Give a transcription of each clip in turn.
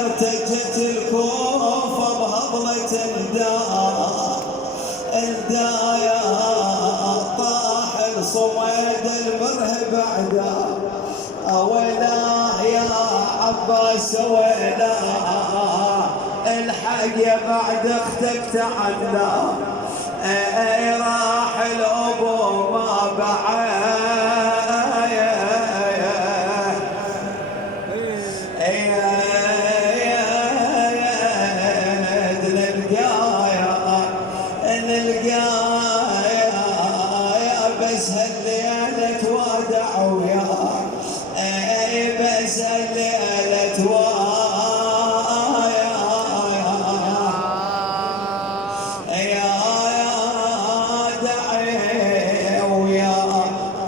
ارتجت الكوفة بهضلة الدايا طاح الصويد المرهب بعدا ويلا يا عباس ويلا الحق يا بعد اختك تعدى راح الابو ما بعد نلقايا بس هالليلة توادع وياك بس هالليلة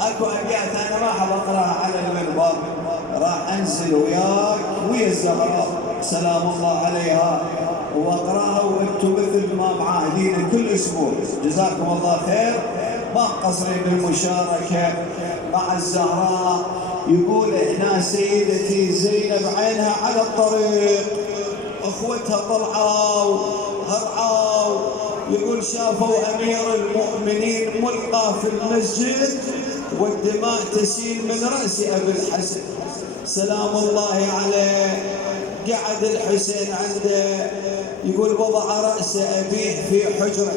اكو ابيات انا ما احب اقراها على المنبر، راح انزل وياك ويا الزهراء سلام الله عليها واقراها وانتم مثل ما معاهدين كل اسبوع. جزاكم الله خير، ما مقصرين بالمشاركه مع الزهراء. يقول هنا سيدتي زينب عينها على الطريق، اخوتها طلعوا هرعوا، يقول شافوا امير المؤمنين ملقى في المسجد والدماء تسيل من راس ابي الحسن سلام الله عليه. قعد الحسين عنده، يقول وضع راس ابيه في حجره.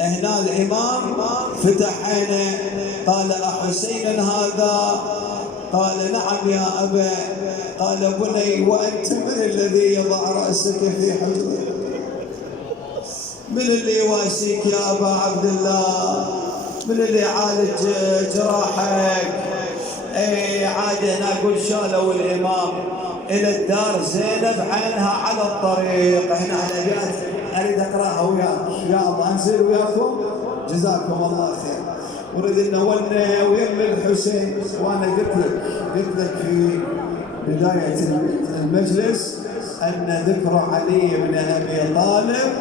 هنا الامام فتح عينه قال احسين هذا؟ قال نعم يا ابا. قال بني وانت من الذي يضع راسك في حجره؟ من اللي يواسيك يا ابا عبد الله؟ من اللي يعالج جراحك؟ عاد هنا اقول شالوا الامام الى الدار، زينب عينها على الطريق. هنا الابيات اريد اقراها وياك يا الله، انزل وياكم جزاكم الله خير. اريد ان اولنا ويم الحسين، وانا قلت لك في بدايه المجلس ان ذكر علي بن ابي طالب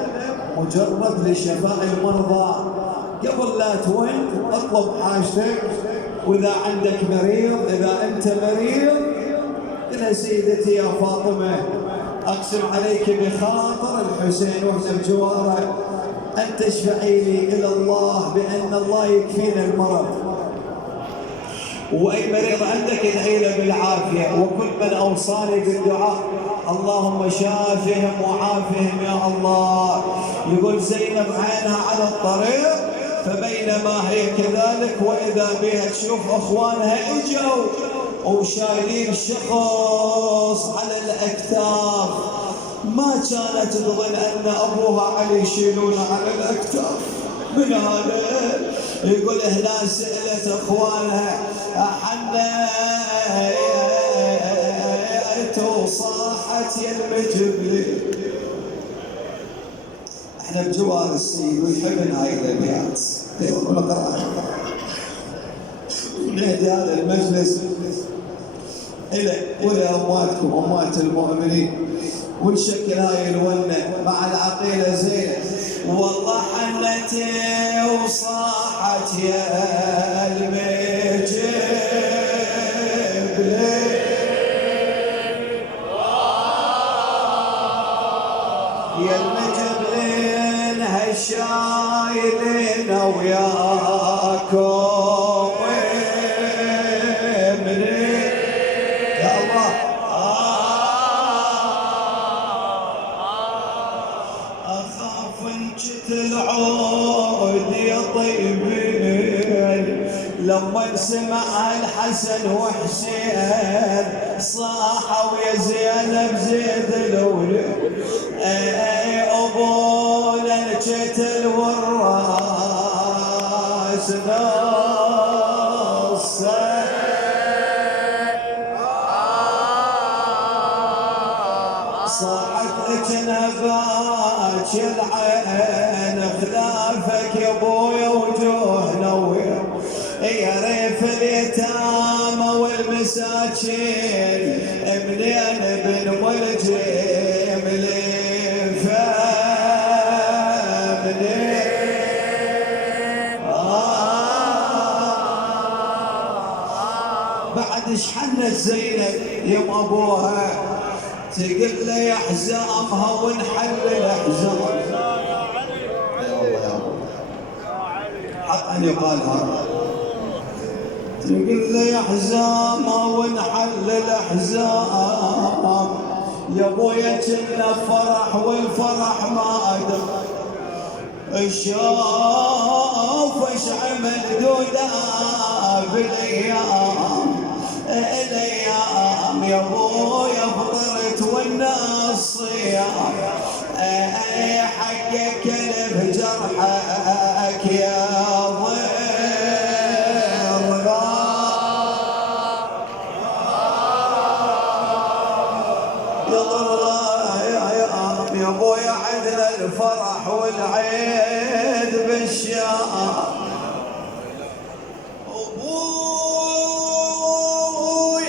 مجرد لشفاء المرضى. قبل لا توين اطلب حاجتك، واذا عندك مريض، اذا انت مريض قلها سيدتي يا فاطمه اقسم عليك بخاطر الحسين واحنا بجواره ان تشفعي لي الى الله بان الله يكفينا المرض. واي مريض عندك ادعي له بالعافيه، وكل من اوصاني بالدعاء اللهم شافهم وعافهم يا الله. يقول زينب عينها على الطريق، فبينما هي كذلك واذا بها تشوف اخوانها اجوا وشايلين شخص على الاكتاف. ما كانت تظن ان ابوها علي يشيلونه على الاكتاف. من هذا يقول هنا سالت اخوانها حنيت وصاحت يا المجبلي. احنا بجوار السيد ونحب هاي الابيات ونقراها. نهدي هذا المجلس الى امواتكم اموات المؤمنين، ونشكل هاي الونه مع العقيله زينب. والله حنتي وصاحت يا المجبلي، يا المجبلين هالشايلين وياكم يا الله. اخاف انشت العود يا طيبين، لما سمع الحسن وحسين صاحوا يا زينب زيد الولد. ابونا نجت الوراس نصه، صاحت جنباك العين خلافك يا ابويا وجوه نوير. يا ريف اليتامى والمساكين منين بن والجيم بعد ايش حنت زينب يم ابوها تقول له يا حزامها ونحل الاحزام. يا الله يا ابو حق ان يقال هذا. تقول له يا حزامها ونحل الاحزام يا ابويا كنا فرح والفرح ما ادري شوف ايش عمل دودا بالايام الايام يا ابويا فطرت والناس صيام حقك بجرحك يا يا ابويا عندنا الفرح والعيد بالشام. ابوي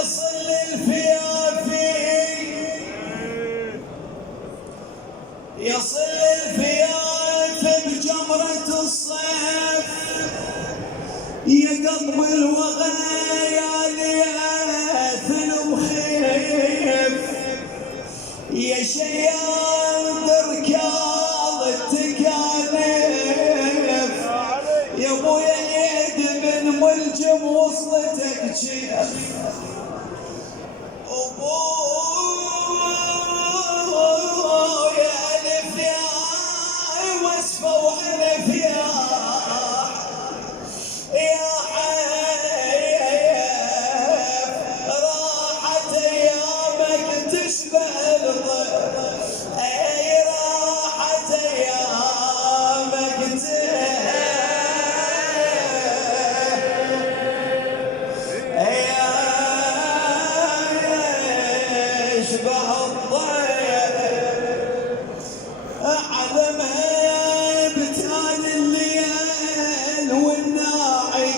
يصل الفيافي يصل الفيافي بجمرة الصيف يا قلب الوغايا لياث المخيف يا شيال دركاض التكاليف يا ابويا يد من ملجم وصلتك جيف. ابويا الف يا وصفه والف يا راحت ايامك تشبه الطير راحت ايامك تشبه الطير اعلمها بتال الليل والناعي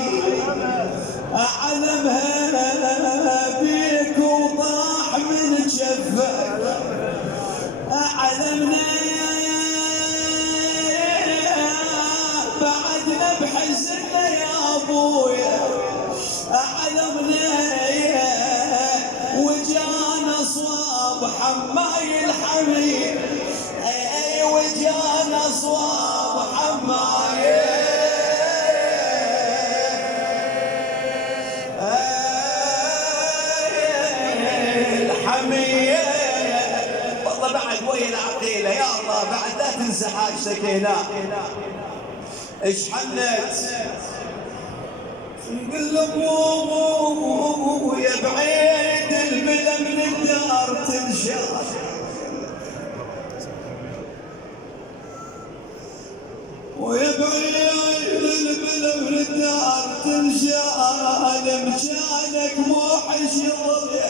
اعلمها بيك وطاح من جفك اعلمنا بعدنا بحزننا يا ابويا اعلمنا وجانا صواب حماي الحميد اي وجانا صواب حماي الحميد. والله بعد ويا العقيله يا الله بعد لا تنسى حاجتك هنا ايش حنت نقول له يا بعيد البلا من الدار تنشال ويا بعيد البلا من الدار تنشال مكانك موحش يضل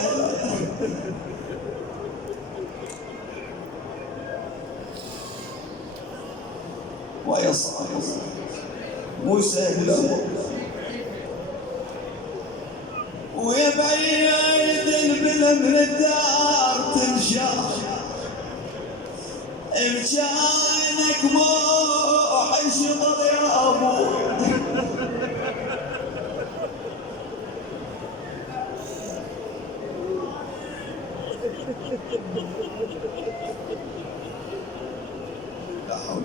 ويصعب مو سهل ويا بعيد البلا من الدار تنشال مكانك موحش يضل يا ابو. لا حول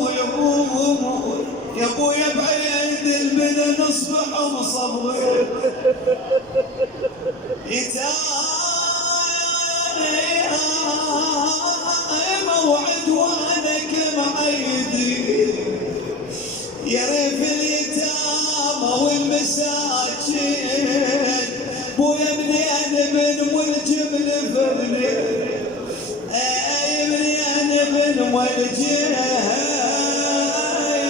ولا قوة يا ابويا بعيد البلا نصبح مصبر موعد وانك معيدي يا ريف اليتامى والمساكين بويا منين بن والجبل فبني اي منين بن والجبل